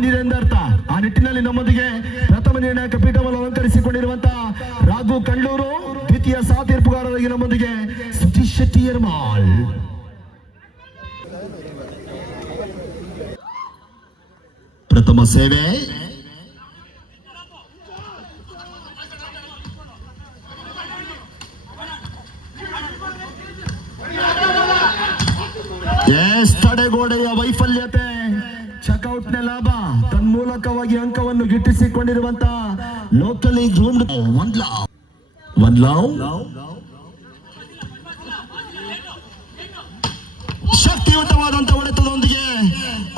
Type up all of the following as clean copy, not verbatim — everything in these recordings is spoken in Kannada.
ಬಂದಿದೆ ಎಂದರ್ಥ. ಆ ನಿಟ್ಟಿನಲ್ಲಿ ನಮ್ಮೊಂದಿಗೆ ಪ್ರಥಮ ನಿರ್ಣಾಯಕ ಪೀಠವನ್ನು ಅಲಂಕರಿಸಿಕೊಂಡಿರುವಂತಹ ರಾಘು ಕಂಡೂರು, ದ್ವಿತೀಯ ಸಹ ತೀರ್ಪುಗಾರರಾಗಿ ನಮ್ಮೊಂದಿಗೆ ಸತೀಶ್ ಶೆಟ್ಟಿ ಯರ್ಮಾಳ್. ಪ್ರಥಮ ಸೇವೆ ತಡೆಗೋಡೆಯ ವೈಫಲ್ಯತೆ, ಚೆಕ್ಔಟ್ನ ಲಾಭ, ತನ್ಮೂಲಕವಾಗಿ ಅಂಕವನ್ನು ಗಿಟ್ಟಿಸಿಕೊಂಡಿರುವಂತಹ ಲೋಕಲಿ ಗ್ರೂಮ್ಡ್ ಒನ್ ಲವ್ ಶಕ್ತಿಯುತವಾದಂತಹ ಹೊಡೆತದೊಂದಿಗೆ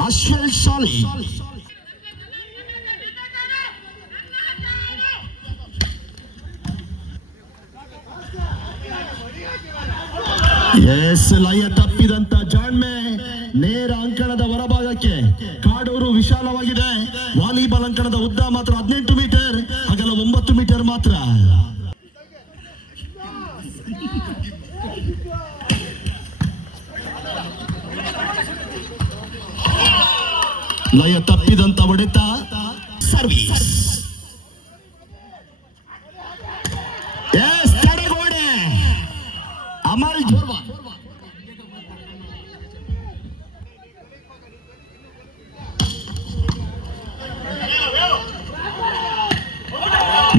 ಅಶ್ವಲ್ ಶಾಲಿ. ಲಯ ತಪ್ಪಿದಂತ ಜಾಣ್ಮೆ ನೇರ ಅಂಕಣದ ಹೊರಭಾಗಕ್ಕೆ. ಕಾಡೂರು ವಿಶಾಲವಾಗಿದೆ. ವಾಲಿಬಾಲ್ ಅಂಕಣದ ಉದ್ದ ಮಾತ್ರ 18 ಮೀಟರ್, ಅಗಲ 9 ಮೀಟರ್ ಮಾತ್ರ. ಲಯ ತಪ್ಪಿದಂತ ಹೊಡೆತ. ಸರ್ವಿಸ್ ತಡೆಗೋಡೆ. Amal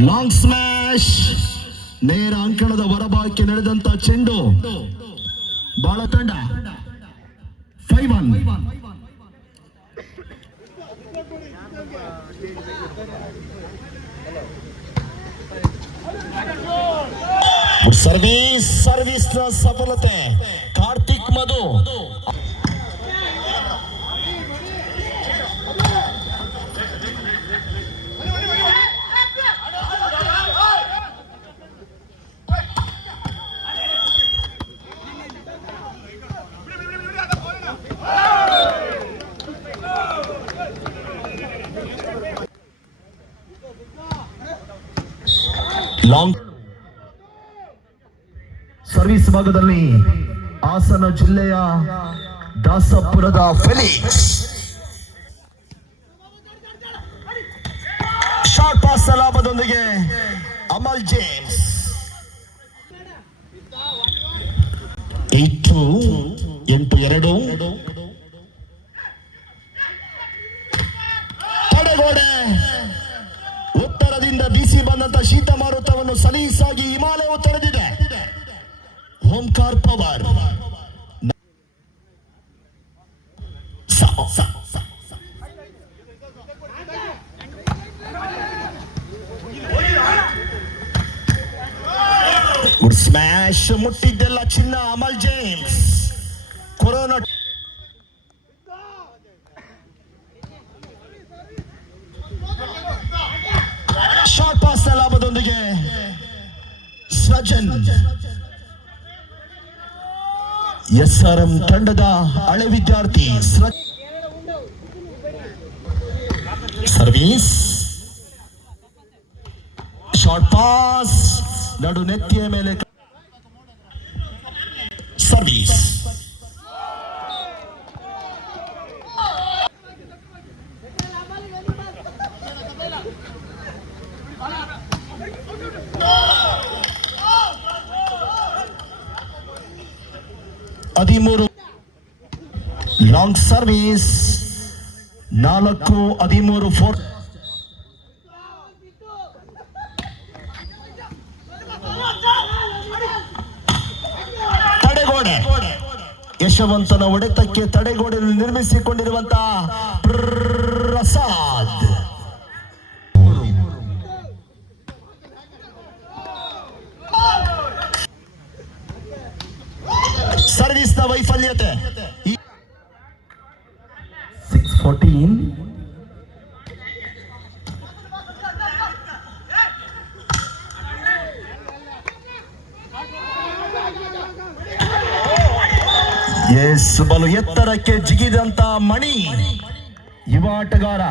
long smash. ನೇರ ಅಂಕಣದ ಹೊರಭಾಗಕ್ಕೆ ನಡೆದಂತ ಚೆಂಡು. ಬಹಳ ತಂಡ 5-1. ಸರ್ವಿಸ್ ನ ಸಫಲತೆ ಕಾರ್ತಿಕ್ ಮಧು. ಲಾಂಗ್ ಸರ್ವಿಸ್ ಭಾಗದಲ್ಲಿ ಹಾಸನ ಜಿಲ್ಲೆಯ ದಾಸಪುರದ ಫೆಲಿಕ್ಸ್. ಶಾರ್ಟ್ ಪಾಸ್ ಲಾಭದೊಂದಿಗೆ ಅಮಲ್ ಜೇಮ್ಸ್. 8-2 ತಡೆಗೋಡೆ. ಉತ್ತರದಿಂದ ಬೀಸಿ ಬಂದಂತ ಶೀತ ಮಾರುತವನ್ನು ಸಲೀಸಾಗಿ ಹಿಮಾಲಯವು ತಡೆದಿದೆ. ಓಂಕಾರ್ ಪವರ್. ಸ್ಮ್ಯಾಶ್ ಮುಟ್ಟಿದ್ದೆಲ್ಲ ಚಿನ್ನ. Amal James. Corona short pass ಲಾಭದೊಂದಿಗೆ ಸಜನ್. SRM ತಂಡದ ಹಳೆ ವಿದ್ಯಾರ್ಥಿ. ಸರ್ವಿಸ್ ಶಾರ್ಟ್ ಪಾಸ್ ನಡು ನೆತ್ತಿಯ ಮೇಲೆ. ಸರ್ವಿಸ್ ಹದಿಮೂರು. Long service 4-13 4. ತಡೆಗೋಡೆ. ಯಶವಂತನ ಹೊಡೆತಕ್ಕೆ ತಡೆಗೋಡೆಯನ್ನು ನಿರ್ಮಿಸಿಕೊಂಡಿರುವಂತಹ ಪ್ರಸಾದ್. ಸರ್ವಿಸ್ ನ ವೈಫಲ್ಯತೆ. 6-14. ಬಲು ಎತ್ತರಕ್ಕೆ ಜಿಗಿದಂತ ಮಣಿ ಯುವ ಆಟಗಾರ.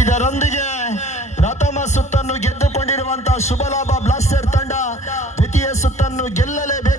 ಇದರೊಂದಿಗೆ ಪ್ರಥಮ ಸುತ್ತನ್ನು ಗೆದ್ದುಕೊಂಡಿರುವಂತಹ ಶುಭಲಾಭ ಬ್ಲಾಸ್ಟರ್ ತಂಡ ದ್ವಿತೀಯ ಸುತ್ತನ್ನು ಗೆಲ್ಲಲೇಬೇಕು.